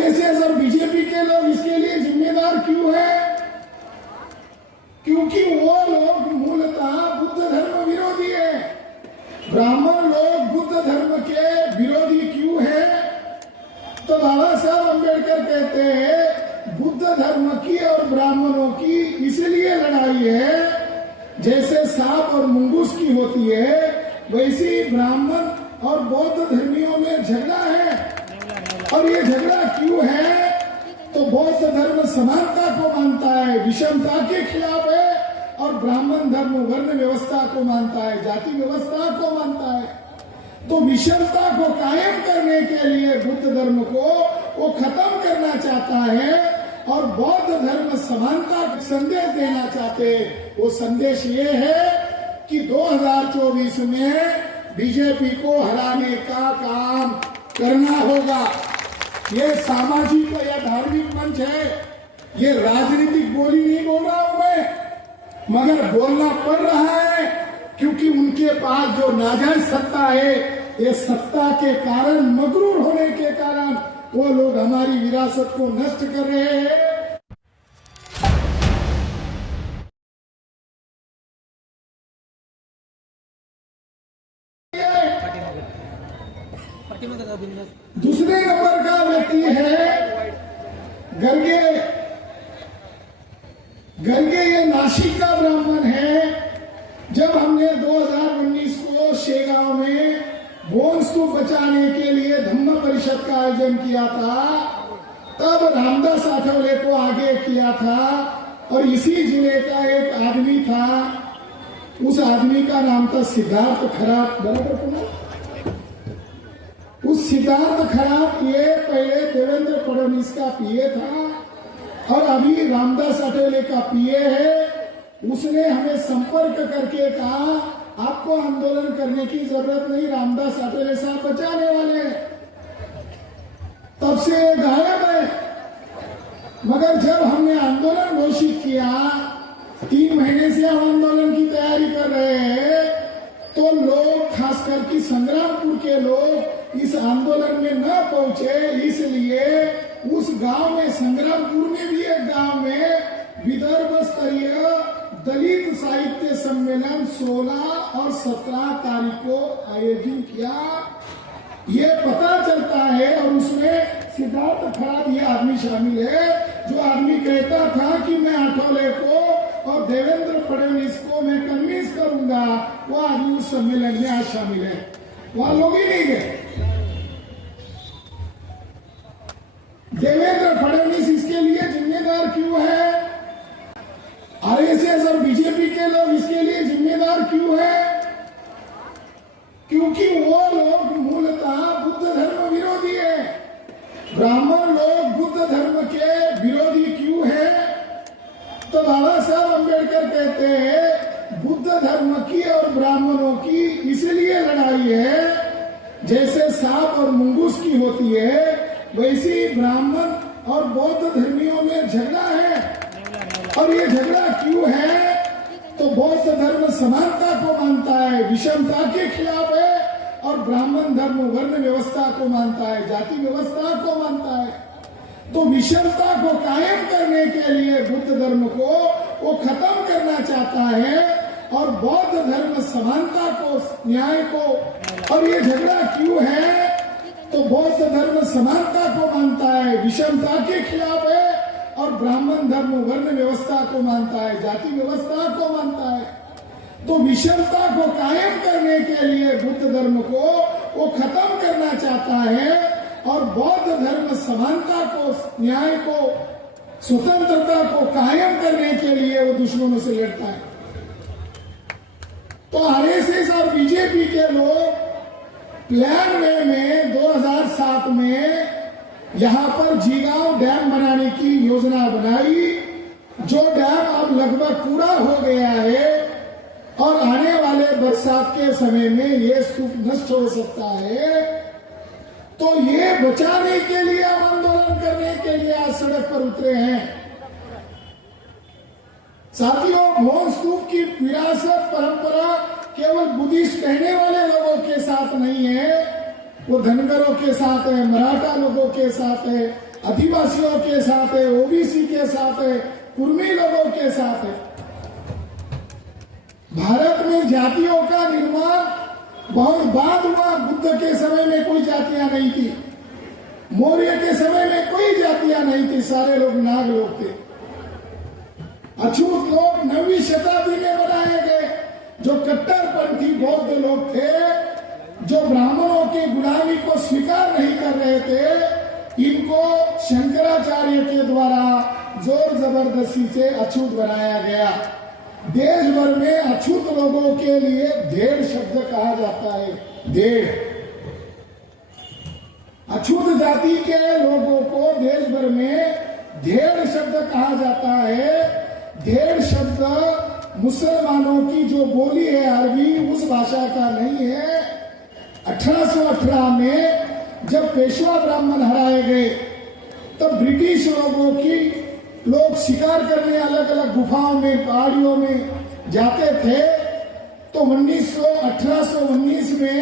RSS और BJP के लोग इसके लिए जिम्मेदार क्यों है? क्योंकि वो लोग मूलतः बुद्ध धर्म विरोधी है। ब्राह्मण लोग बुद्ध धर्म के विरोधी क्यों है? तो बाबा साहब अम्बेडकर कहते हैं बुद्ध धर्म की और ब्राह्मणों की इसलिए लड़ाई है जैसे सांप और मुंगूस की होती है, वैसी ब्राह्मण और बौद्ध धर्मियों में झगड़ा है। और ये झगड़ा क्यों है? तो बौद्ध धर्म समानता को मानता है, विषमता के खिलाफ है, और ब्राह्मण धर्म वर्ण व्यवस्था को मानता है, जाति व्यवस्था को मानता है। तो विषमता को कायम करने के लिए बुद्ध धर्म को वो खत्म करना चाहता है और बौद्ध धर्म समानता का संदेश देना चाहते हैं। वो संदेश ये है कि 2024 में बीजेपी को हराने का काम करना होगा। ये सामाजिक या धार्मिक मंच है, ये राजनीतिक बोली नहीं बोल रहा हूं मैं, मगर बोलना पड़ रहा है क्योंकि उनके पास जो नाजायज सत्ता है, ये सत्ता के कारण, मगरूर होने के कारण वो लोग हमारी विरासत को नष्ट कर रहे हैं। दूसरे नंबर का व्यक्ति है गर्गे ये नासिक का ब्राह्मण है। जब हमने 2019 को शेगांव में बोनस्तूप बचाने के लिए धम्म परिषद का आयोजन किया था, तब रामदास आठवले को आगे किया था और इसी जिले का एक आदमी था, उस आदमी का नाम था सिद्धार्थ खरात। बराबर, उस सिद्धार्थ खरात ये पहले देवेंद्र फडणवीस का पीए था और अभी रामदास आठवले का पीए है। उसने हमें संपर्क करके कहा आपको आंदोलन करने की जरूरत नहीं, रामदास आठवले साहब बचाने वाले हैं। तब से गायब है। मगर जब हमने आंदोलन घोषित किया, 3 महीने से हम आंदोलन की तैयारी कर रहे हैं, तो लोग, खासकर कि संग्रामपुर के लोग इस आंदोलन में न पहुंचे, इसलिए उस गांव में, संग्रामपुर में भी एक गांव में विदर्भ स्तरीय दलित साहित्य सम्मेलन 16 और 17 तारीख को आयोजित किया। ये पता चलता है और उसमें सिद्धार्थ खरात ये आदमी शामिल है, जो आदमी कहता था कि मैं आठवले को और देवेंद्र फडणवीस को मैं कन्विंस करूंगा, वो आदमी उस सम्मेलन में आज शामिल है। वहां लोग ही नहीं गए। देवेंद्र फडणवीस इसके लिए जिम्मेदार क्यों है? आरएसएस और बीजेपी के लोग इसके लिए जिम्मेदार क्यों है? क्योंकि वो लोग मूलतः बुद्ध धर्म विरोधी है। ब्राह्मण लोग बुद्ध धर्म के विरोधी क्यों है? तो बाबा साहब अम्बेडकर कहते हैं बुद्ध धर्म की और ब्राह्मणों की इसलिए लड़ाई है जैसे सांप और मुंगूस की होती है, वैसी ब्राह्मण और बौद्ध धर्मियों में झगड़ा है। और ये झगड़ा क्यों है? तो बौद्ध धर्म समानता को मानता है, विषमता के खिलाफ है, और ब्राह्मण धर्म वर्ण व्यवस्था को मानता है, जाति व्यवस्था को मानता है। तो विषमता को कायम करने के लिए बुद्ध धर्म को वो खत्म करना चाहता है और बौद्ध धर्म समानता को, न्याय को। और ये झगड़ा क्यों है? तो बौद्ध धर्म समानता को मानता है, विषमता के खिलाफ है, और ब्राह्मण धर्म वर्ण व्यवस्था को मानता है, जाति व्यवस्था को मानता है। तो विषमता को कायम करने के लिए बुद्ध धर्म को वो खत्म करना चाहता है और बौद्ध धर्म समानता को, न्याय को, स्वतंत्रता को कायम करने के लिए वो दुश्मनों से लड़ता है। तो आरएसएस और बीजेपी के लोग प्लान वे में 2007 में यहां पर जीगांव डैम बनाने की योजना बनाई, जो डैम अब लगभग पूरा हो गया है और आने वाले बरसात के समय में ये स्तूप नष्ट हो सकता है। तो ये बचाने के लिए हम आंदोलन करने के लिए आज सड़क पर उतरे हैं। साथियों, भोन स्तूप की विरासत परंपरा केवल बुद्धिस्ट कहने वाले लोगों के साथ नहीं है, वो धनगरों के साथ है, मराठा लोगों के साथ है, आदिवासियों के साथ है, ओबीसी के साथ है, कुर्मी लोगों के साथ है। भारत में जातियों का निर्माण बहुत बाद हुआ। बुद्ध के समय में कोई जातियां नहीं थी, मौर्य के समय में कोई जातियां नहीं थी, सारे लोग नाग लोग थे। अछूत लोग 9वीं शताब्दी में बनाए गए, जो कट्टरपंथी बौद्ध लोग थे, जो ब्राह्मणों की गुलामी को स्वीकार नहीं कर रहे थे, इनको शंकराचार्य के द्वारा जोर जबरदस्ती से अछूत बनाया गया। देश भर में अछूत लोगों के लिए धेड़ शब्द कहा जाता है। धेड़, अछूत जाति के लोगों को देश भर में धेड़ शब्द कहा जाता है। धेड़ शब्द मुसलमानों की जो बोली है अरबी, उस भाषा का नहीं है। 1818 में जब पेशवा ब्राह्मण हराए गए, तब ब्रिटिश लोगों की लोग शिकार करने अलग अलग गुफाओं में, पहाड़ियों में जाते थे। तो 1819 में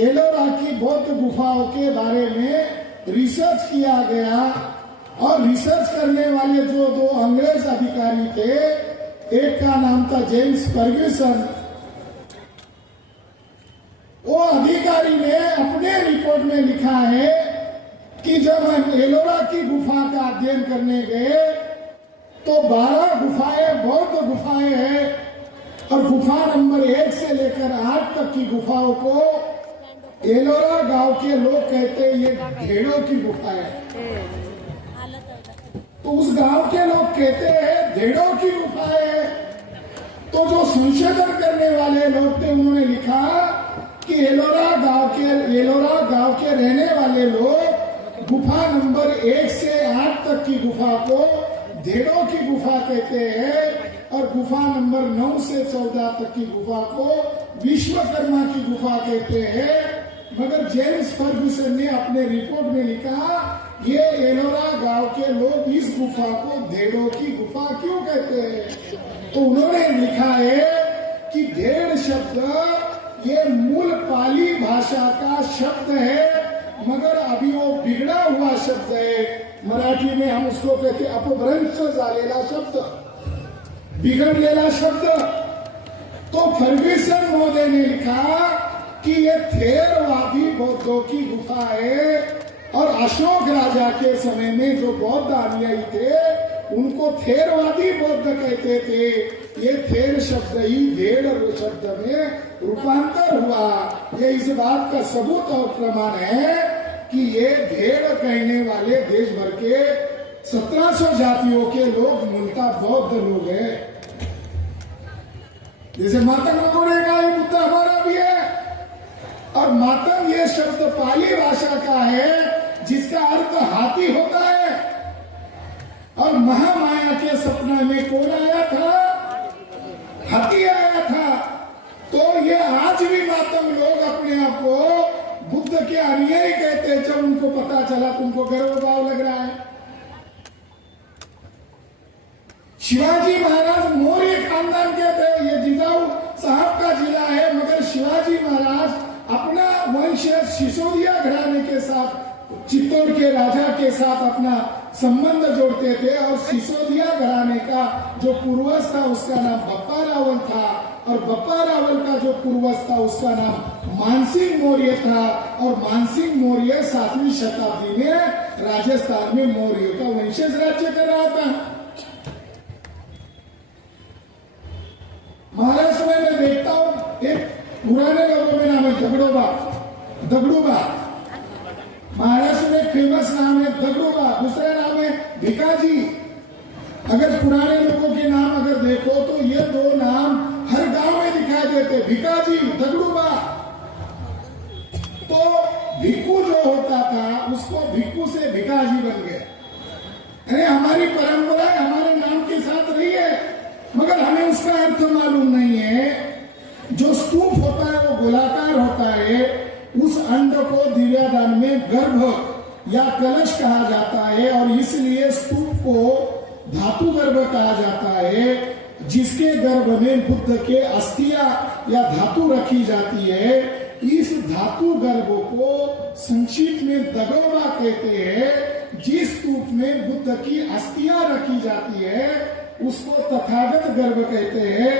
एलोरा की बौद्ध गुफाओं के बारे में रिसर्च किया गया, और रिसर्च करने वाले जो 2 अंग्रेज अधिकारी थे, एक का नाम था जेम्स फर्ग्यूसन। वो अधिकारी ने अपने रिपोर्ट में लिखा है कि जब हम एलोरा की गुफा का अध्ययन करने गए तो 12 गुफाएं बौद्ध गुफाएं हैं, और गुफा नंबर 1 से लेकर 8 तक की गुफाओं को एलोरा गांव के लोग कहते हैं ये भेड़ों की गुफा है। तो उस गांव के लोग कहते हैं भेड़ों की गुफा है। तो जो संशोधन करने वाले लोग थे, उन्होंने लिखा कि एलोरा गांव के रहने वाले लोग गुफा नंबर 1 से 8 तक की गुफा को भेड़ों की गुफा कहते हैं, और गुफा नंबर 9 से 14 तक की गुफा को विश्वकर्मा की गुफा कहते हैं। मगर जेम्स फर्ग्यूसन ने अपने रिपोर्ट में लिखा, ये एलोरा गांव के लोग इस गुफा को भेड़ों की गुफा क्यों कहते हैं? तो उन्होंने लिखा है कि भेड़ शब्द ये मूल पाली भाषा का शब्द है, मगर अभी वो बिगड़ा हुआ शब्द है। मराठी में हम उसको कहते अपभ्रंश झालेला शब्द, बिगड़लेला शब्द। तो फर्ग्यूसन महोदय ने लिखा कि ये थेरवादी बौद्धों की गुफा है, और अशोक राजा के समय में जो बौद्ध अनुयायी थे उनको थेरवादी बौद्ध कहते थे। ये थेर शब्द ही भेड़ शब्द में रूपांतर हुआ। ये इस बात का सबूत और प्रमाण है कि ये भेड़ कहने वाले देश भर के 1700 जातियों के लोग मूलतः बौद्ध लोग हैं। जैसे मातंग लोगों ने कहा बुद्ध हमारा भी है, और मातंग ये शब्द पाली भाषा का है जिसका अर्थ हाथी होता है। और महामाया के सपना में कौन आया था? हाथी आया था। तो ये आज भी मातंग लोग अपने आप को बुद्ध के अनुयायी कहते हैं। जब उनको पता चला तुमको गर्व भाव लग रहा है। शिवाजी महाराज मौर्य खानदान के थे। ये जिजाऊ साहब का जिला है, मगर शिवाजी महाराज अपना वंश सिसोदिया घराने के साथ, चित्तौड़ के राजा के साथ अपना संबंध जोड़ते थे। और सिसोदिया घराने का जो पूर्वज था उसका नाम बप्पा रावल था, और बप्पा रावल का जो पूर्वज था उसका नाम मानसिंह मौर्य था। और मानसिंह मौर्य 7वीं शताब्दी में राजस्थान में मौर्य का वंशज राज्य कर रहा था। महाराष्ट्र में मैं देखता हूं एक पुराने लोगों में नाम है दगड़ूबा। महाराष्ट्र में फेमस नाम है दगड़ूबा, दूसरा नाम है भिकाजी। अगर पुराने लोगों के नाम अगर देखो तो ये 2 नाम हर गांव में दिखाई देते, भिकाजी, दगड़ूबा। तो भिक्खू जो होता था उसको भिक्खू से भिकाजी बन गया। अरे हमारी परंपरा हमारे नाम के साथ रही है, मगर हमें उसका अर्थ मालूम नहीं है। जो स्तूप होता है वो गोलाकार होता है। उस अंड को दिव्यादान में गर्भ या कलश कहा जाता है, और इसलिए स्तूप को धातु गर्भ कहा जाता है, जिसके गर्भ में बुद्ध के अस्थियां या धातु रखी जाती है। इस धातु गर्भ को संक्षिप्त में दगोबा कहते हैं। जिस स्तूप में बुद्ध की अस्थियां रखी जाती है उसको तथागत गर्भ कहते हैं,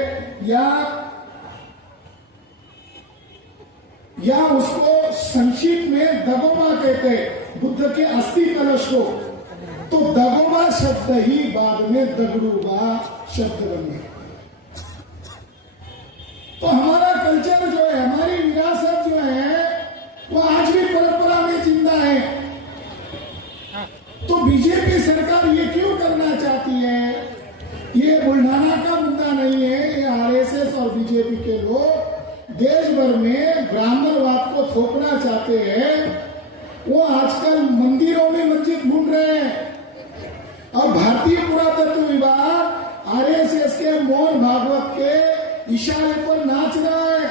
या उसको संक्षिप्त में दगोबा कहते हैं, बुद्ध के अस्थि कलश को। तो दगोबा शब्द ही बाद में दगड़ूबा शब्द बन गया। तो हमारा कल्चर जो है, हमारी विरासत जो है, वो आज भी परंपरा में जिंदा है। तो बीजेपी सरकार ये क्यों करना चाहती है? ये बुल्ढाना का मुद्दा नहीं है, ये आरएसएस और बीजेपी के लोग देश भर में ब्राह्मणवाद को थोपना चाहते हैं। वो आजकल मंदिरों में मस्जिद ढूंढ रहे हैं और भारतीय पुरातत्व विभाग आरएसएस के मोहन भागवत के इशारे पर नाच रहा है।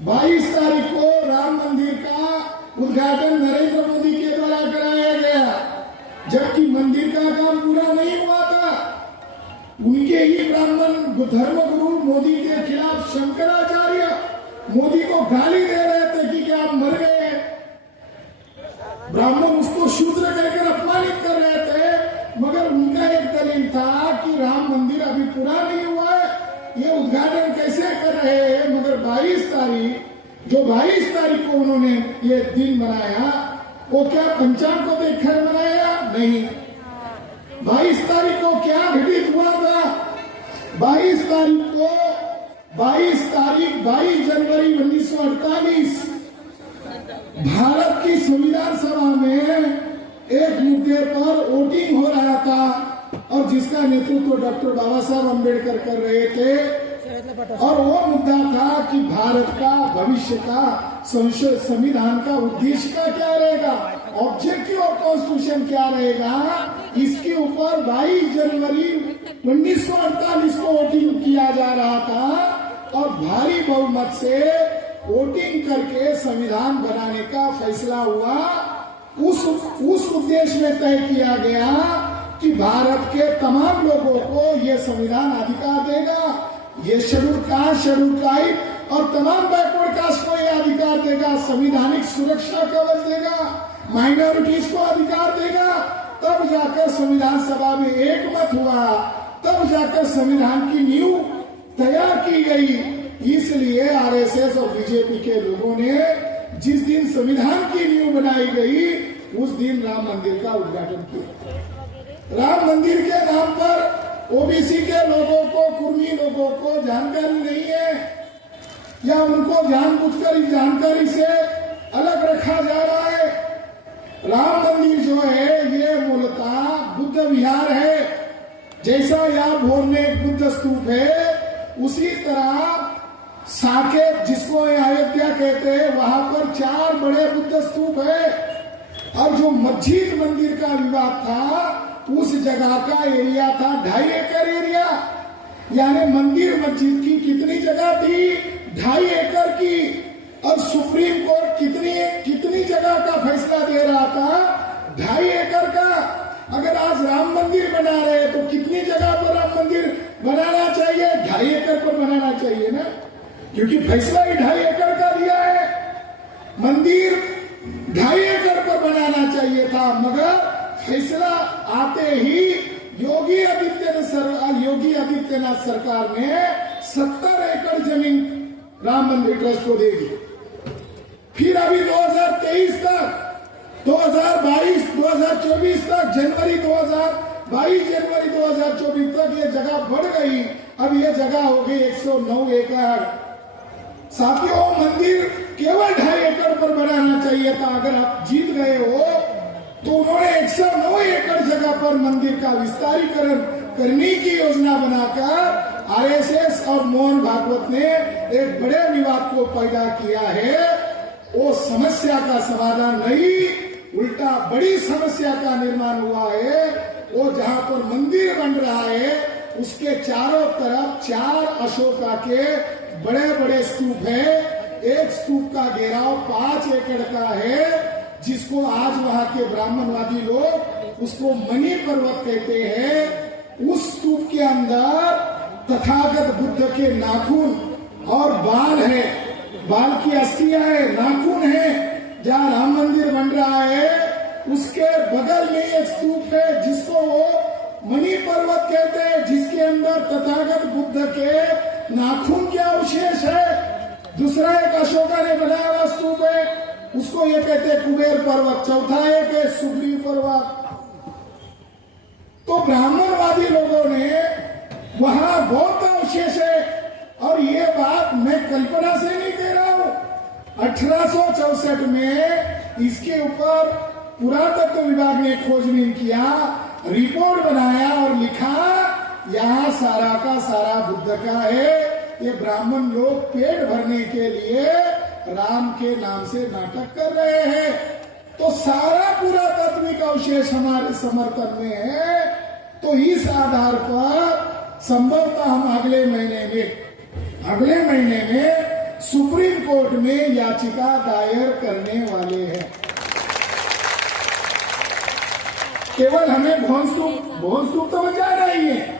22 तारीख को राम मंदिर का उद्घाटन नरेंद्र मोदी के द्वारा कराया गया, जबकि मंदिर का काम पूरा नहीं हुआ था। उनके ही ब्राह्मण धर्मगुरु मोदी के खिलाफ शंकराचार्य मोदी को गाली दे रहे थे कि क्या आप मर गए। ब्राह्मण उसको शूद्र कहकर अपमानित कर रहे थे, मगर उनका एक दलील था कि राम मंदिर अभी पूरा नहीं हुआ है, ये उद्घाटन कैसे कर रहे हैं। मगर 22 तारीख को उन्होंने ये दिन बनाया, वो क्या पंचांग को देखकर बनाया? नहीं। 22 तारीख को क्या घटित हुआ था? 22 जनवरी 1948 भारत की संविधान सभा में एक मुद्दे पर वोटिंग हो रहा था और जिसका नेतृत्व डॉक्टर बाबा साहब अम्बेडकर कर रहे थे। और वो मुद्दा था कि भारत का भविष्य का संविधान का उद्देश्य का क्या रहेगा, ऑब्जेक्टिव ऑफ कॉन्स्टिट्यूशन क्या रहेगा। इसके ऊपर 22 जनवरी 1948 को वोटिंग किया जा रहा था और भारी बहुमत से वोटिंग करके संविधान बनाने का फैसला हुआ। उस उद्देश्य में तय किया गया कि भारत के तमाम लोगों को यह संविधान अधिकार देगा। ये शेड्यूल कास्ट, शेड्यूल ट्राइब और तमाम बैकवर्ड कास्ट को यह अधिकार देगा, संविधानिक सुरक्षा कवच देगा, माइनॉरिटीज को अधिकार देगा। तब जाकर संविधान सभा में एक मत हुआ, तब जाकर संविधान की नींव तैयार की गई। इसलिए आरएसएस और बीजेपी के लोगों ने जिस दिन संविधान की नींव बनाई गई उस दिन राम मंदिर का उद्घाटन किया। राम मंदिर के नाम पर ओबीसी के लोगों को, कुर्मी लोगों को जानकारी नहीं है या उनको जानबूझकर इस जानकारी से अलग रखा जा रहा है। राम मंदिर जो है ये मूलतः बुद्ध विहार है। जैसा यहाँ भोर में एक बुद्ध स्तूप है, उसी तरह साकेत, जिसको अयोध्या कहते हैं, वहां पर 4 बड़े बुद्ध स्तूप है। और जो मस्जिद मंदिर का विवाद था उस जगह का एरिया था 2.5 एकड़ एरिया, यानी मंदिर मस्जिद की कितनी जगह थी? 2.5 एकड़ की। और सुप्रीम कोर्ट कितनी जगह का फैसला दे रहा था? 2.5 एकड़ का। अगर आज राम मंदिर बना रहे तो कितनी जगह पर राम मंदिर बनाना चाहिए? 2.5 एकड़ पर बनाना चाहिए ना, क्योंकि फैसला ही 2.5 एकड़ का दिया है। मंदिर 2.5 एकड़ पर बनाना चाहिए था, मगर फैसला आते ही योगी आदित्यनाथ सरकार ने 70 एकड़ जमीन राम मंदिर ट्रस्ट को दे दी। फिर अभी 2023 तक, 2022, 2024 तक, जनवरी 2024 तक ये जगह बढ़ गई। अब ये जगह हो गई 109 एकड़। साथियों, मंदिर केवल 2.5 एकड़ पर बनाना चाहिए था। अगर आप जीत गए हो तो उन्होंने 109 एकड़ जगह पर मंदिर का विस्तारीकरण करने की योजना बनाकर आरएसएस और मोहन भागवत ने एक बड़े विवाद को पैदा किया है। वो समस्या का समाधान नहीं, उल्टा बड़ी समस्या का निर्माण हुआ है। वो जहां पर मंदिर बन रहा है उसके चारों तरफ 4 अशोका के बड़े बड़े स्तूप है। एक स्तूप का घेराव 5 एकड़ का है, जिसको आज वहां के ब्राह्मणवादी लोग उसको मणि पर्वत कहते हैं। उस स्तूप के अंदर तथागत बुद्ध के नाखून और बाल है, बाल की अस्थियां है, नाखून है। जहां राम मंदिर बन रहा है उसके बगल में एक स्तूप है जिसको वो मणि पर्वत कहते हैं, जिसके अंदर तथागत बुद्ध के नाखून के अवशेष है। दूसरा एक अशोका ने बनाया हुआ स्तूप है, उसको ये कहते हैं कुबेर पर्वत। चौथा एक है सुग्रीव पर्वत। तो ब्राह्मणवादी लोगों ने वहां बहुत अवशेष है, और ये बात मैं कल्पना से नहीं कह रहा हूं। 1864 में इसके ऊपर पुरातत्व विभाग ने खोजबीन किया, रिपोर्ट बनाया और लिखा यहाँ सारा का सारा बुद्ध का है। ये ब्राह्मण लोग पेट भरने के लिए राम के नाम से नाटक कर रहे हैं। तो सारा पुरातात्विक अवशेष हमारे समर्थन में है। तो इस आधार पर संभवतः हम अगले महीने में सुप्रीम कोर्ट में याचिका दायर करने वाले हैं। केवल हमें भोन स्तूप तो बचाना ही है,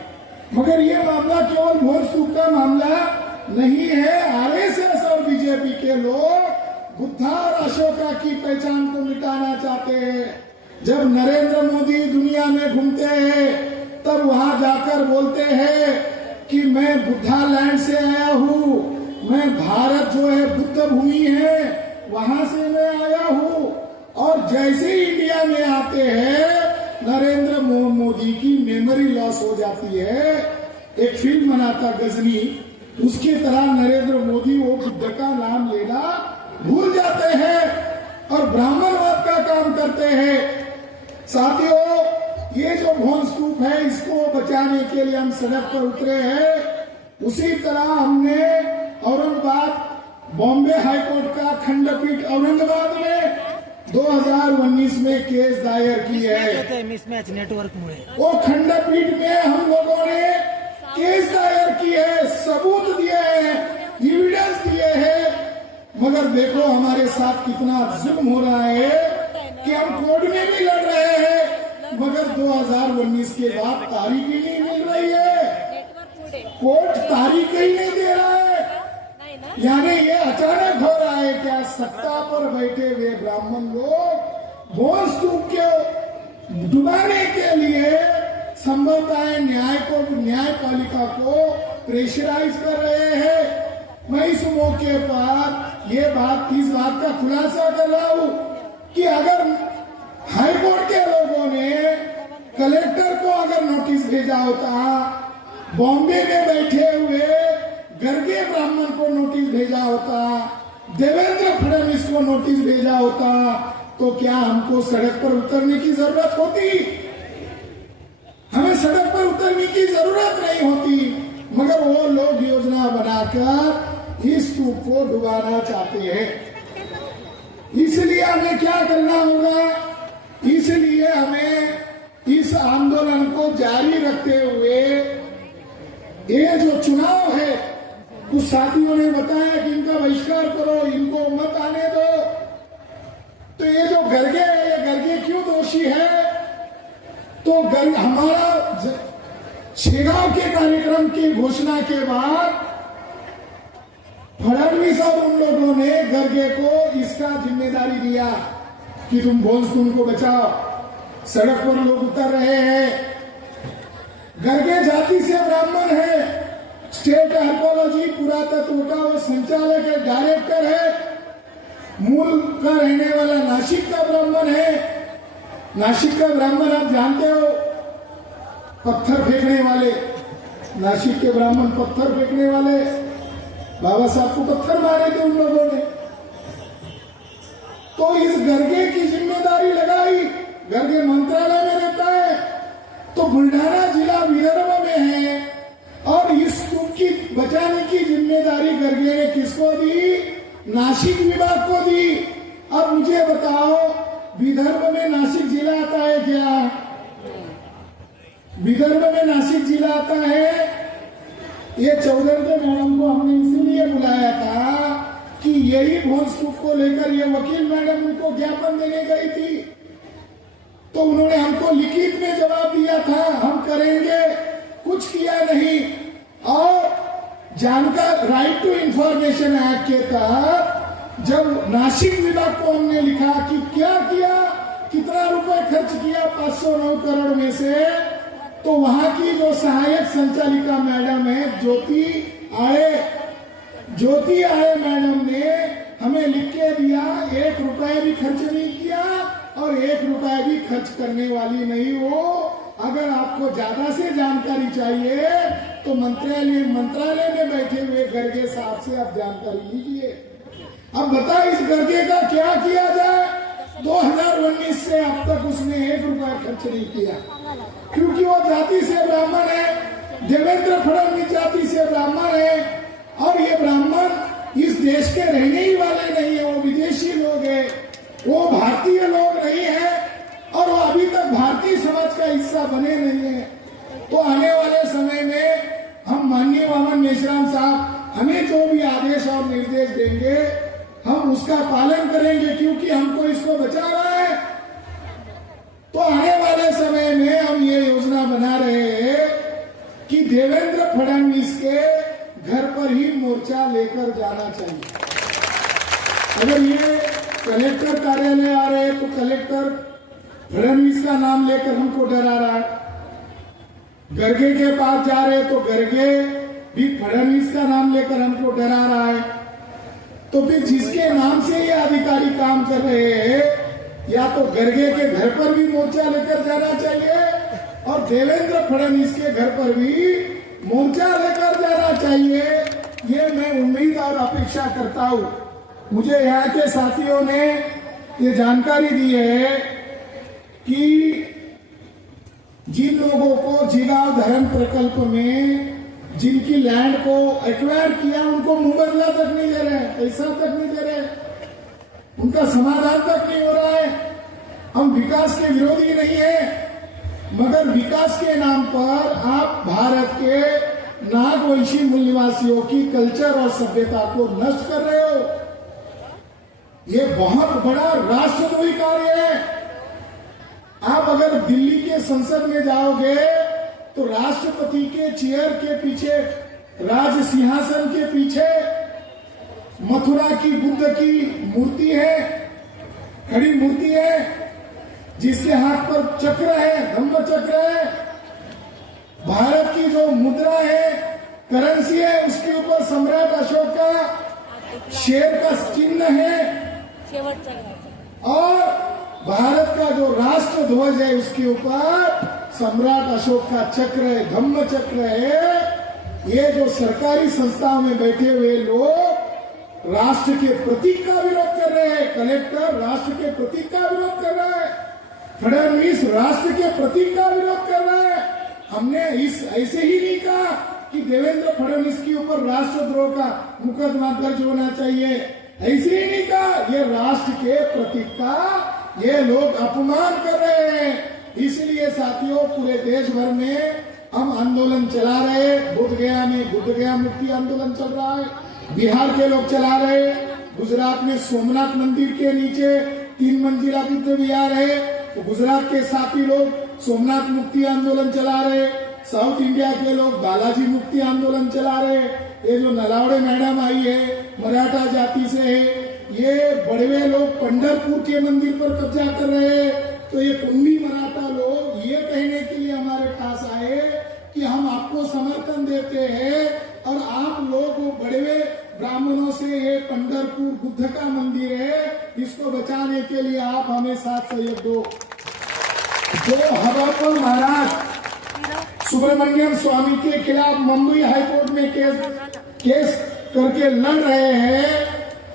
मगर ये मामला केवल भोन स्तूप का मामला नहीं है। आरएसएस और बीजेपी के लोग बुद्धा और अशोका की पहचान को मिटाना चाहते हैं। जब नरेंद्र मोदी दुनिया में घूमते हैं तब वहां जाकर बोलते हैं कि मैं बुद्धा लैंड से आया हूँ, मैं भारत जो है बुद्ध भूमि है वहां से मैं आया हूँ। और जैसे ही इंडिया में आते हैं नरेंद्र मोदी की मेमोरी लॉस हो जाती है। एक फिल्म बना था गजनी, उसकी तरह नरेंद्र मोदी वो बुद्ध का नाम लेना भूल जाते हैं और ब्राह्मणवाद का काम करते हैं। साथियों, ये जो भोन स्तूप है इसको बचाने के लिए हम सड़क पर उतरे हैं। उसी तरह हमने औरंगाबाद बॉम्बे हाईकोर्ट का खंडपीठ औरंगाबाद में 2019 में केस दायर की है। मिसमैच नेटवर्क में वो खंडपीठ में हम लोगों ने केस दायर की है, सबूत दिए हैं, एविडेंस दिए हैं। मगर देखो हमारे साथ कितना जुल्म हो रहा है कि हम कोर्ट में भी लड़ रहे हैं, मगर 2019 के बाद तारीख ही नहीं मिल रही है। कोर्ट तारीख ही नहीं दे रहा है। यानी ये अचानक हो रहा है क्या? सत्ता पर बैठे हुए ब्राह्मण लोग भोन स्तूप के डुबाने के लिए संभवतः न्यायपालिका को प्रेशराइज कर रहे हैं। मैं इस मौके पर इस बात का खुलासा कर रहा हूँ कि अगर हाईकोर्ट के लोगों ने कलेक्टर को अगर नोटिस भेजा होता, बॉम्बे में बैठे हुए गर्गे ब्राह्मण को नोटिस भेजा होता, देवेंद्र फडणवीस को नोटिस भेजा होता, तो क्या हमको सड़क पर उतरने की जरूरत होती? हमें सड़क पर उतरने की जरूरत नहीं होती, मगर वो लोग योजना बनाकर इस स्तूप को डुबाना चाहते हैं। इसलिए हमें क्या करना होगा? इसलिए हमें इस आंदोलन को जारी रखते हुए ये जो चुनाव है, कुछ साथियों ने बताया कि इनका बहिष्कार करो, इनको मत आने दो। तो ये जो गर्गे है, ये गर्गे क्यों दोषी है? तो हमारा शेगांव के कार्यक्रम की घोषणा के बाद फडणवीस और उन लोगों ने गर्गे को इसका जिम्मेदारी दिया कि तुम भोन स्तूप को बचाओ। सड़क पर लोग उतर रहे हैं। गर्गे जाति से ब्राह्मण है, स्टेट आर्कोलॉजी पुरातत्व का वो संचालक है, डायरेक्टर है, मूल का रहने वाला नासिक का ब्राह्मण है। नासिक का ब्राह्मण आप जानते हो, पत्थर फेंकने वाले, नासिक के ब्राह्मण पत्थर फेंकने वाले, बाबा साहब को पत्थर मारे थे उन लोगों ने। तो इस गर्गे की जिम्मेदारी लगाई, गर्गे मंत्रालय में रहता है, तो बुल्ढाना जिला विदर्भ में है, और इस स्तूप की बचाने की जिम्मेदारी गर्गे ने किसको दी? नासिक विभाग को दी। अब मुझे बताओ, विदर्भ में नासिक जिला आता है क्या? विदर्भ में नासिक जिला आता है? ये चौधरी मैडम को हमने इसीलिए बुलाया था कि यही भोन स्तूप को लेकर ये वकील मैडम उनको ज्ञापन देने गई थी, तो उन्होंने हमको लिखित में जवाब दिया था हम करेंगे, कुछ किया नहीं। और जानकार राइट टू इंफॉर्मेशन एक्ट के तहत जब नासिक विभाग को हमने लिखा कि क्या किया, कितना रुपए खर्च किया 509 करोड़ में से? तो वहां की जो सहायक संचालिका मैडम है ज्योति आए मैडम ने हमें लिख के दिया, 1 रुपए भी खर्च नहीं किया और 1 रुपए भी खर्च करने वाली नहीं हो। अगर आपको ज्यादा से जानकारी चाहिए तो मंत्रालय में बैठे हुए गर्गे साहब से आप जानकारी लीजिए। अब बता इस गर्गे का क्या किया जाए? 2019 से अब तक उसने 1 रुपया खर्च नहीं किया, क्योंकि वो जाति से ब्राह्मण है, देवेंद्र फडणवीस जाति से ब्राह्मण है, और ये ब्राह्मण इस देश के रहने ही वाले नहीं है, वो विदेशी लोग है, वो भारतीय लोग नहीं है, और वो अभी तक भारतीय समाज का हिस्सा बने नहीं है। तो आने वाले समय में हम माननीय वामन मेश्राम साहब हमें जो भी आदेश और निर्देश देंगे हम उसका पालन करेंगे, क्योंकि हमको इसको बचाना है। तो आने वाले समय में हम ये योजना बना रहे हैं कि देवेंद्र फडणवीस के घर पर ही मोर्चा लेकर जाना चाहिए। अगर ये कलेक्टर कार्यालय आ रहे हैं तो कलेक्टर फडणवीस का नाम लेकर हमको डरा रहा है, गर्गे के पास जा रहे तो गर्गे भी फडणवीस का नाम लेकर हमको डरा रहा है। तो फिर जिसके नाम से ये अधिकारी काम कर रहे हैं, या तो गर्गे के घर पर भी मोर्चा लेकर जाना चाहिए और देवेंद्र फडणवीस के घर पर भी मोर्चा लेकर जाना चाहिए। ये मैं उम्मीद और अपेक्षा करता हूँ। मुझे यहाँ के साथियों ने ये जानकारी दी है कि जिन लोगों को जिगाव धर्म प्रकल्प में जिनकी लैंड को एक्वायर किया उनको मुबदला तक नहीं दे रहे, पैसा तक नहीं दे रहे, उनका समाधान तक नहीं हो रहा है। हम विकास के विरोधी नहीं है, मगर विकास के नाम पर आप भारत के नागवंशी मूल निवासियों की कल्चर और सभ्यता को नष्ट कर रहे हो। ये बहुत बड़ा राष्ट्रद्रोही कार्य है। आप अगर दिल्ली के संसद में जाओगे तो राष्ट्रपति के चेयर के पीछे, राज सिंहासन के पीछे मथुरा की बुद्ध की मूर्ति है, खड़ी मूर्ति है, जिसके हाथ पर चक्र है, धम्म चक्र है। भारत की जो मुद्रा है, करेंसी है, उसके ऊपर सम्राट अशोक का शेर का चिन्ह है, और भारत का जो राष्ट्र ध्वज है उसके ऊपर सम्राट अशोक का चक्र है, धम्म चक्र है। ये जो सरकारी संस्थाओं में बैठे हुए लोग राष्ट्र के प्रतीक का विरोध कर रहे हैं। कलेक्टर राष्ट्र के प्रतीक का विरोध कर रहा है, फडणवीस राष्ट्र के प्रतीक का विरोध कर रहा है। हमने ऐसे ही नहीं कहा कि देवेंद्र फडणवीस के ऊपर राष्ट्रद्रोह का मुकदमा दर्ज होना चाहिए, ऐसे ही नहीं कहा। ये राष्ट्र के प्रतीक का ये लोग अपमान कर रहे हैं। इसलिए साथियों, पूरे देश भर में हम आंदोलन चला रहे हैं। बोधगया में बुद्ध गया मुक्ति आंदोलन चल रहा है, बिहार के लोग चला रहे हैं, गुजरात में सोमनाथ मंदिर के नीचे 3 मंजिला बुद्ध विहार है, तो गुजरात के साथी लोग सोमनाथ मुक्ति आंदोलन चला रहे, साउथ इंडिया के लोग बालाजी मुक्ति आंदोलन चला रहे। ये जो नलावड़े मैडम आई है, मराठा जाति से है, ये बड़वे लोग पंढरपुर के मंदिर पर कब्जा कर रहे हैं। तो ये कुंभी मराठा लोग ये कहने के लिए हमारे पास आए कि हम आपको समर्थन देते हैं, और आप लोग बड़वे ब्राह्मणों से ये पंढरपुर बुद्ध का मंदिर है, इसको बचाने के लिए आप हमें साथ सहयोग दो। जो हवापुर महाराज सुब्रमण्यम स्वामी के खिलाफ मुंबई हाईकोर्ट में केस करके लड़ रहे हैं,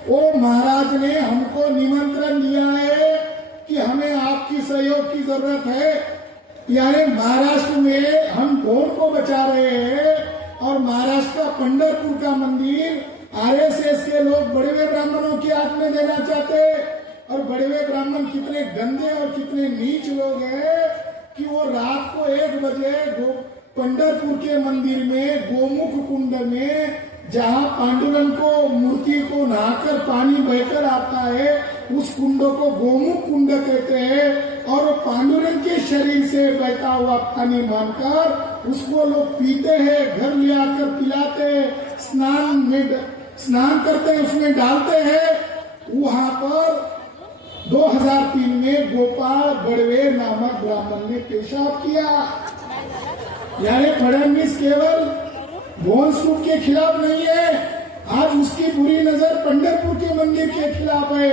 वो महाराज ने हमको निमंत्रण दिया है कि हमें आपकी सहयोग की जरूरत है। यानी महाराष्ट्र में हम कौन को बचा रहे हैं, और महाराष्ट्र का पंढरपुर का मंदिर आरएसएस के लोग बड़वे ब्राह्मणों के हाथ में देना चाहते हैं। और बड़वे ब्राह्मण कितने गंदे और कितने नीच लोग हैं कि वो रात को 1 बजे पंढरपुर के मंदिर में गोमुख कुंड में, जहाँ पांडुरंग को मूर्ति को नहाकर पानी बहकर आता है, उस कुंड को गोमुख कुंड कहते हैं, और पांडुरंग के शरीर से बहता हुआ पानी मानकर उसको लोग पीते हैं, घर ले आकर पिलाते हैं, स्नान करते हैं, उसमें डालते हैं। वहां पर 2003 में गोपाल बड़वे नामक ब्राह्मण ने पेशाब किया। यानी फडणवीस केवल भुवन स्तूप के खिलाफ नहीं है, आज उसकी बुरी नजर पंढरपुर के मंदिर के खिलाफ है।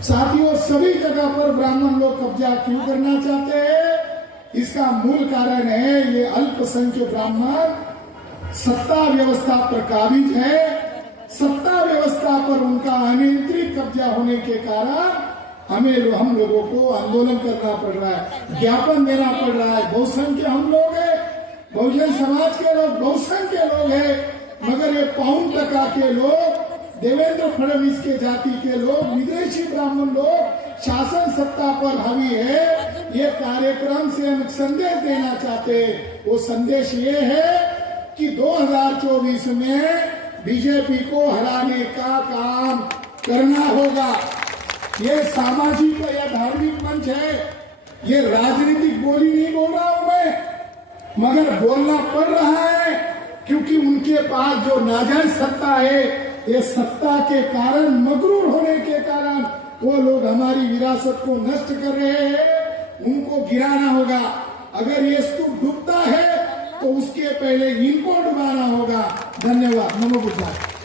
साथियों, सभी जगह पर ब्राह्मण लोग कब्जा क्यों करना चाहते हैं? इसका मूल कारण है ये अल्पसंख्यक ब्राह्मण सत्ता व्यवस्था पर काबिज है। सत्ता व्यवस्था पर उनका अनियंत्रित कब्जा होने के कारण हम लोगों को आंदोलन करना पड़ रहा है, ज्ञापन देना पड़ रहा है। बहुसंख्य हम लोग हैं, बहुजन समाज के लोग बहुसंख्य लोग हैं, मगर ये 5% के लोग, देवेंद्र फडणवीस के जाति के लोग, विदेशी ब्राह्मण लोग शासन सत्ता पर हावी है। ये कार्यक्रम से हम संदेश देना चाहते हैं। वो संदेश ये है कि 2024 में बीजेपी को हराने का काम करना होगा। ये सामाजिक या धार्मिक मंच है, ये राजनीतिक बोली नहीं बोल रहा हूं मैं, मगर बोलना पड़ रहा है क्योंकि उनके पास जो नाजायज सत्ता है, ये सत्ता के कारण, मगरूर होने के कारण वो लोग हमारी विरासत को नष्ट कर रहे हैं। उनको गिराना होगा। अगर ये स्तूप डूबता है तो उसके पहले इनको डुबाना होगा। धन्यवाद। नमो बुद्धाय।